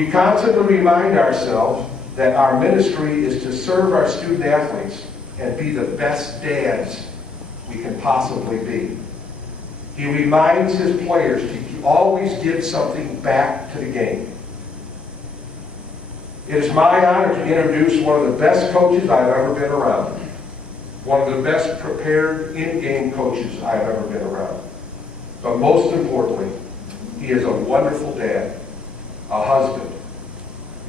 We constantly remind ourselves that our ministry is to serve our student athletes and be the best dads we can possibly be. He reminds his players to always give something back to the game. It is my honor to introduce one of the best coaches I've ever been around. One of the best prepared in-game coaches I've ever been around. But most importantly, he is a wonderful dad, a husband.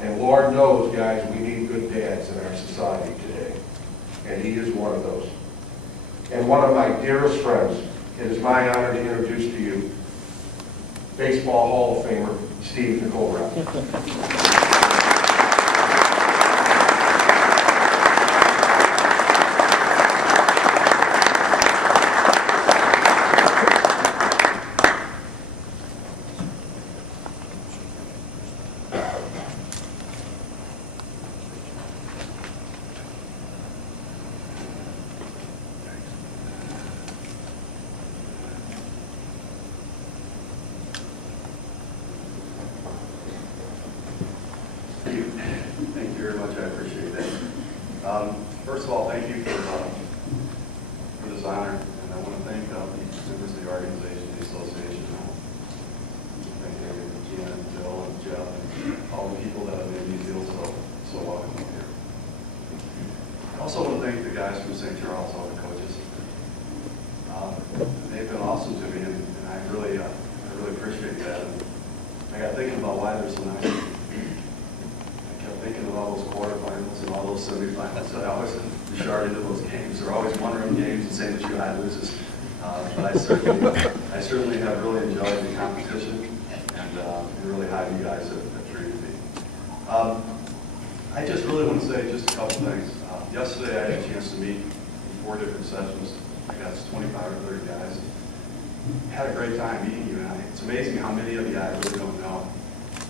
And Lord knows, guys, we need good dads in our society today. And he is one of those. And one of my dearest friends. It is my honor to introduce to you Baseball Hall of Famer, Steve NICOLLERAT. Thank you very much. I appreciate that. First of all, thank you for this honor, and I want to thank the members of the organization, the association. Thank Jan, Bill, and Jeff, and all the people that have made me feel so welcome up here. I also want to thank the guys from St. Charles, all the coaches. They've been awesome to me, and I really appreciate that. And I got thinking about why they're so nice to me. Thinking of all those quarterfinals and all those semifinals that I always shard into those games. They're always one-run games and saying that you high loses. But I certainly have really enjoyed the competition, and really how you guys have treated me. I just really want to say just a couple things. Yesterday I had a chance to meet in 4 different sessions. I got 25 or 30 guys. Had a great time meeting you, and it's amazing how many of you I really don't know.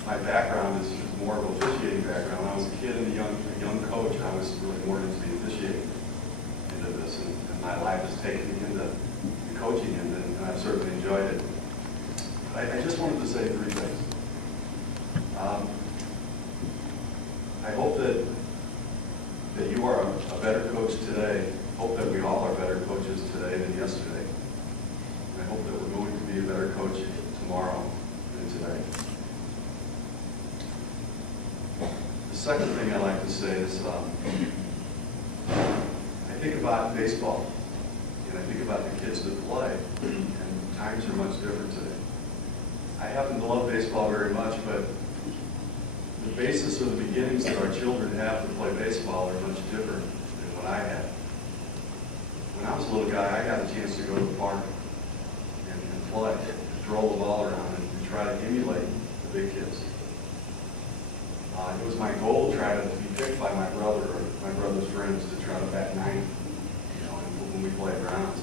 My background is more of an officiating background. When I was a kid and a young coach, I was really more into the officiating into this, and my life has taken me into the coaching end, and I've certainly enjoyed it. But I just wanted to say 3 things. I hope that you are a better coach today. I hope that we all are better coaches today than yesterday. And I hope that we're going to be a better coach tomorrow than today. The second thing I like to say is I think about baseball, and I think about the kids that play, and times are much different today. I happen to love baseball very much, but the basis or the beginnings that our children have to play baseball are much different than what I had. When I was a little guy, I got a chance to go to the park and play, throw the ball around, and try to emulate the big kids. It was my goal to try to be picked by my brother or my brother's friends to try to bat 90, when we played rounds.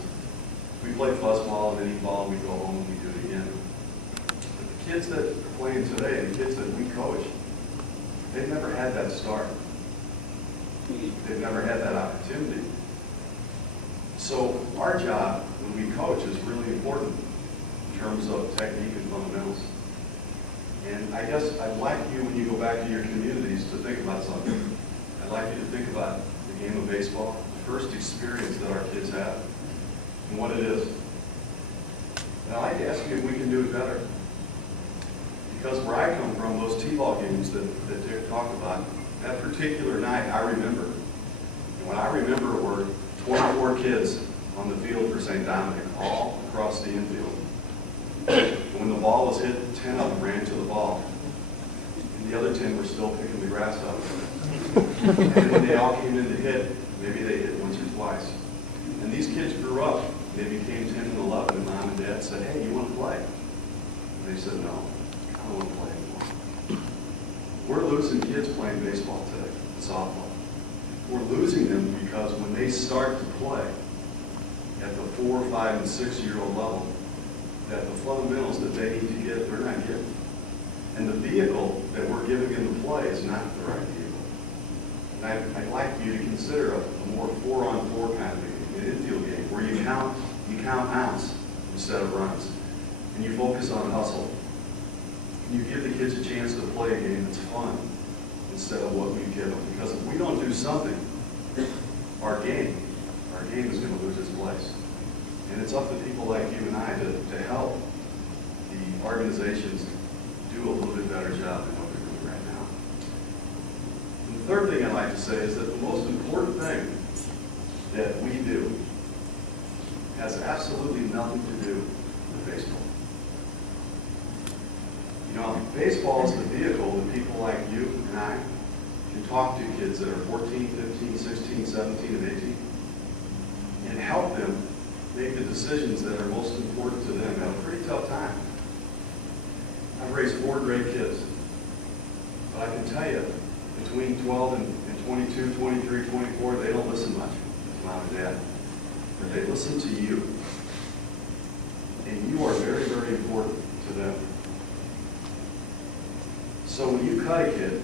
We played fuzzball and any ball, we'd go home and we'd do it again. But the kids that are playing today, the kids that we coach, they've never had that start. They've never had that opportunity. So our job when we coach is really important in terms of technique and fundamentals. And I guess I'd like you, when you go back to your communities, to think about something. I'd like you to think about the game of baseball, the first experience that our kids have, and what it is. And I'd like to ask you if we can do it better. Because where I come from, those T-ball games that Dick talked about, that particular night, I remember. And what I remember were 24 kids on the field for St. Dominic, all across the infield. And when the ball was hit, 10 of them ran to the ball. And the other 10 were still picking the grass up. And then when they all came in to hit, maybe they hit once or twice. And these kids grew up. They became 10 and 11, and mom and dad said, "Hey, you want to play?" And they said, "No, I don't want to play anymore." We're losing kids playing baseball today, softball. We're losing them because when they start to play at the 4, 5, and 6-year-old level, that the fundamentals that they need to get, they're not getting. And the vehicle that we're giving them to play is not the right vehicle. And I'd like you to consider a more 4-on-4 kind of game, an infield game, where you count outs instead of runs. And you focus on hustle. you give the kids a chance to play a game that's fun instead of what we give them. Because if we don't do something, our game is going to lose its place. And it's up to people like you and I to help the organizations do a little bit better job than what they're doing right now. And the third thing I'd like to say is that the most important thing that we do has absolutely nothing to do with baseball. You know, baseball is the vehicle that people like you and I can talk to kids that are 14, 15, 16, 17, and 18 and help them make the decisions that are most important to them at a pretty tough time. I've raised 4 great kids, but I can tell you, between 12 and 22, 23, 24, they don't listen much to mom and dad, but they listen to you. And you are very, very important to them. So when you cut a kid,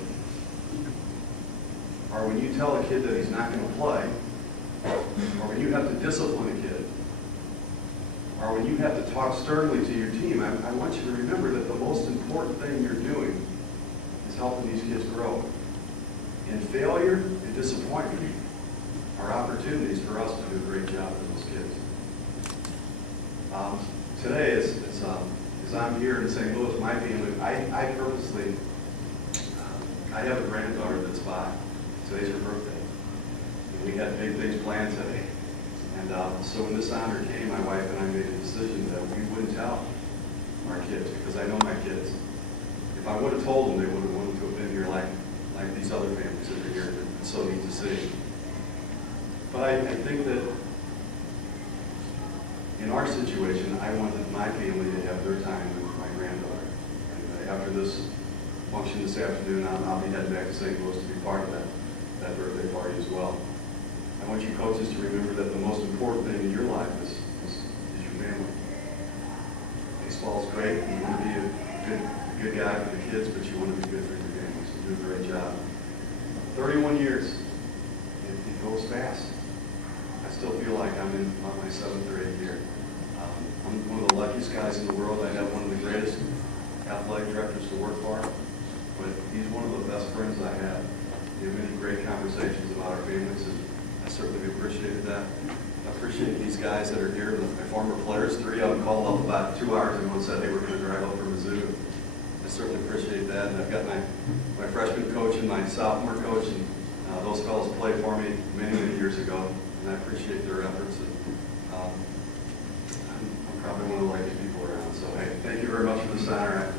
or when you tell a kid that he's not going to play, or when you have to discipline a kid, or when you have to talk sternly to your team, I want you to remember that the most important thing you're doing is helping these kids grow. And failure and disappointment are opportunities for us to do a great job with those kids. Today, as I'm here in St. Louis, my family, I purposely, I have a granddaughter that's 5. Today's her birthday. And we had big things planned today. And so when this honor came, my wife and I made a decision that we wouldn't tell our kids, because I know my kids. If I would have told them, they would have wanted to have been here like these other families that are here. It's so neat to see. But I think that in our situation, I wanted my family to have their time with my granddaughter. And after this function this afternoon, I'll be heading back to St. Louis to be part of that birthday party as well. I want you coaches to remember that the most important thing in your life is your family. Baseball is great. You want to be a good guy for the kids, but you want to be good for your family. So do a great job. 31 years. It goes fast. I still feel like I'm in my 7th or 8th year. I'm one of the luckiest guys in the world. I have one of the greatest athletic directors to work for, but he's one of the best friends I have. We have many great conversations about our families, and I certainly appreciated that. I appreciate these guys that are here, my former players. 3 of them called up about 2 hours ago and said they were going to drive up from Mizzou. I certainly appreciate that. And I've got my freshman coach and my sophomore coach, and those fellows played for me many, many years ago, and I appreciate their efforts. And I'm probably one of the luckiest people around. So, hey, thank you very much for this honor.